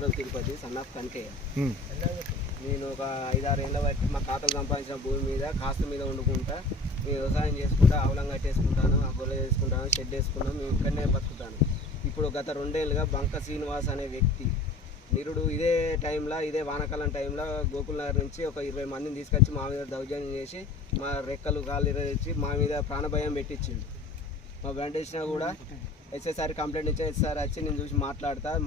ఉత్తర Tirupati son of కనకే. నేను ఒక 5-6 ఏళ్ళ బట్టి మా తాతలు సంపాదించిన భూమి మీద కాస్త మీద వండుకుంటా నేను వ్యవసాయం చేసుకుంటా, ఆవులం కట్టేసుకుంటాను, అబ్బోలు చేసుకుంటాను, షెడ్ వేసుకున్నాను, మేము ఇక్కడనే బతుకుతాను. ఇప్పుడు గత 2 ఏళ్ళుగా బంక శ్రీనివాస్ అనే వ్యక్తి నిరుడు ఇదే టైంలో ఇదే వానాకాలం టైంలో గోకుల్నగర్ నుంచి ఒక 20 మందిని తీసుకొచ్చి మా మీద దౌర్జన్యం చేసి మా రెక్కలు కాళ్ళు ఇరచి మా మీద ప్రాణభయం పెట్టించింది. మా బండి వేసినా కూడా ఎస్ఐసారి కంప్లైంట్ ఇచ్చా. ఎస్ఐసారి వచ్చి నేను చూసి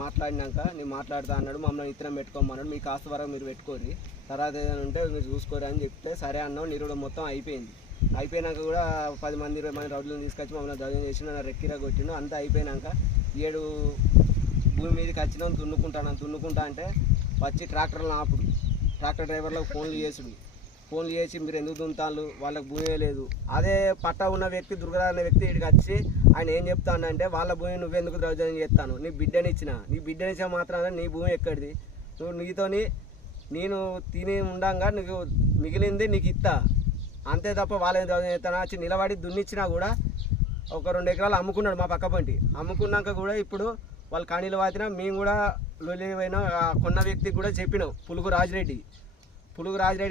మాట్లాడినాక నేను మాట్లాడతా అన్నాడు. మమ్మల్ని ఇతరం పెట్టుకోమన్నాడు. మీ కాస్త వరకు మీరు పెట్టుకోరి, తర్వాత ఏదైనా ఉంటే మీరు చూసుకోరు అని చెప్తే సరే అన్నావు. నిరుడు మొత్తం అయిపోయినాక కూడా 10 మంది 20 మంది రౌడ్లను తీసుకొచ్చి మమ్మల్ని దౌర్జన్యం చేసి నన్ను రెక్కిరా కొట్టిండు. అంతా అయిపోయినాక 7 భూమి మీదకి వచ్చినాం తున్నుకుంటా అంటే వచ్చి ట్రాక్టర్లు ఆపుడు, ట్రాక్టర్ డ్రైవర్లకు ఫోన్లు చేసి మీరు ఎందుకు దున్నుతాళ్ళు, వాళ్ళకి భూమే లేదు. అదే పట్టా ఉన్న వ్యక్తి దుర్గరాజు అనే వ్యక్తి ఇక్కడికి వచ్చి ఆయన ఏం చెప్తానంటే వాళ్ళ భూమి నువ్వెందుకు దౌర్జన్యం చేస్తాను, నీ బిడ్డనిచ్చిన మాత్రాన నీ భూమి ఎక్కడిది, నువ్వు నేను తిని ఉండంగా నీకు మిగిలింది నీకు ఇస్తా అంతే తప్ప వాళ్ళని దౌర్జన్యం చేస్తాను. వచ్చి నిలబడి దున్నిచ్చినా కూడా ఒక 2 ఎకరాలు అమ్ముకున్నాడు మా పక్క పంటి. అమ్ముకున్నాక కూడా ఇప్పుడు వాళ్ళు కాణీలు వాతినా మేము కూడా లొలిపోయినా కొన్న వ్యక్తికి కూడా చెప్పినాం. పులుగు రాజిరెడ్డి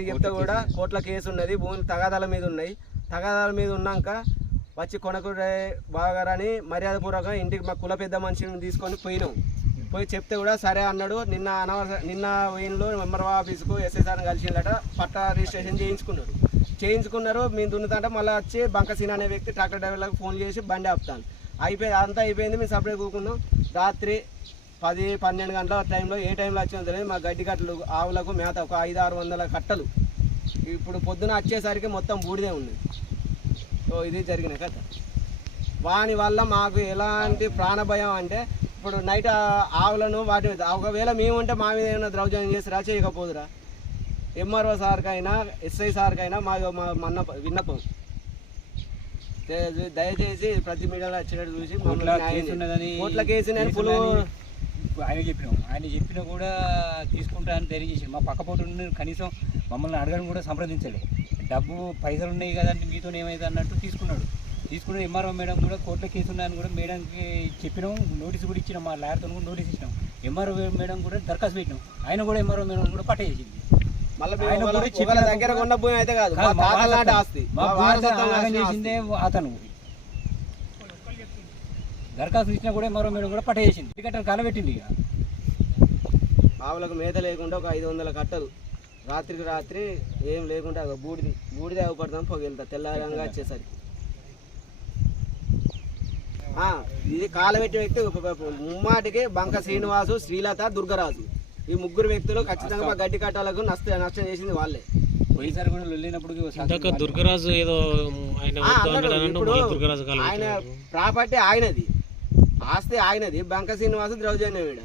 చెప్తే కూడా కోర్టుల కేసు ఉన్నది, భూములు తగాదాల మీద ఉన్నాయి. తగాదాల మీద ఉన్నాక వచ్చి కొనకూడ బాగారని మర్యాదపూర్వకంగా ఇంటికి మా కుల పెద్ద మనిషిని తీసుకొని పోయి చెప్తే కూడా సరే అన్నాడు. నిన్న వెయిన్లో ఎంఆర్ఓ ఆఫీసుకు ఎస్ఐసార్ని కలిసిందట. పట్టా రిజిస్ట్రేషన్ చేయించుకున్నారు. మేము దున్నుతుంటే మళ్ళీ వచ్చి బంకసీన అనే వ్యక్తి ట్రాక్టర్ డ్రైవర్లకు ఫోన్ చేసి బండి ఆపుతాను. అంతా అయిపోయింది. మేము సపరేట్ కూకున్నాం. రాత్రి 10-12 గంటల టైంలో ఏ టైంలో వచ్చినా తెలియదు మా గడ్డి కట్టలు ఆవులకు మేత ఒక 500-600 కట్టలు ఇప్పుడు పొద్దున వచ్చేసరికి మొత్తం బూడిదే ఉంది. సో ఇది జరిగిన కథ. వాని వల్ల మాకు ఎలాంటి ప్రాణభయం అంటే ఇప్పుడు నైట్ ఆవులను వాటి ఒకవేళ మేము ఉంటే మా మీద ఏమైనా దౌర్జన్యం చేసిరా చేయకపోదురా. ఎంఆర్ఓ సార్కైనా ఎస్ఐ సార్కైనా మా విన్నపం దయచేసి ప్రతి మీడియాలో వచ్చినట్టు చూసి కోట్ల కేసు ఆయన చెప్పినా కూడా తీసుకుంటా అని తెలియజేసి మా పక్కపోటు కనీసం మమ్మల్ని అడగడం కూడా సంప్రదించలే. డబ్బు పైసలు ఉన్నాయి కదండి మీతో ఏమైంది అన్నట్టు తీసుకున్న ఎంఆర్ఓ మేడం కూడా కోర్టులో కేసు ఉన్నాయని కూడా మేడంకి చెప్పినాం. నోటీస్ కూడా ఇచ్చినాం. మా లాయర్తో కూడా నోటీస్ ఇచ్చినాం. ఎంఆర్ఓ మేడం కూడా దరఖాస్తు పెట్టినాం. ఆయన కూడా ఎంఆర్ఓ మేడం కూడా పట్టేసింది. దగ్గర ఉన్న భూమి అయితే కాదు, చేసిందే అతను దరఖాస్తు ఇచ్చినా కూడా ఎంఆర్ఓ మేడం కూడా పట్టేసింది. టికెట్ కాలబెట్టింది. ఇక ఆవులకు మేత లేకుండా ఒక 500 కట్టలు రాత్రికి రాత్రి ఏం లేకుండా బూడిద అవపడతాం పొగెళ్తా తెల్లారంగా వచ్చేసరికి. ఇది కాలబెట్టిన వ్యక్తి ముమ్మాటికి బంక శ్రీనివాసు, శ్రీలత, దుర్గరాజు ఈ 3 వ్యక్తులు ఖచ్చితంగా మా గడ్డి కట్టాలకు నష్టం చేసింది వాళ్ళే. పోయినసారి కూడా వెళ్ళినప్పుడు దుర్గరాజు ఏదో ఆయన ప్రాపర్టీ ఆయనది, ఆస్తి ఆయనది. బంక శ్రీనివాసు దౌర్జన్యం వీడ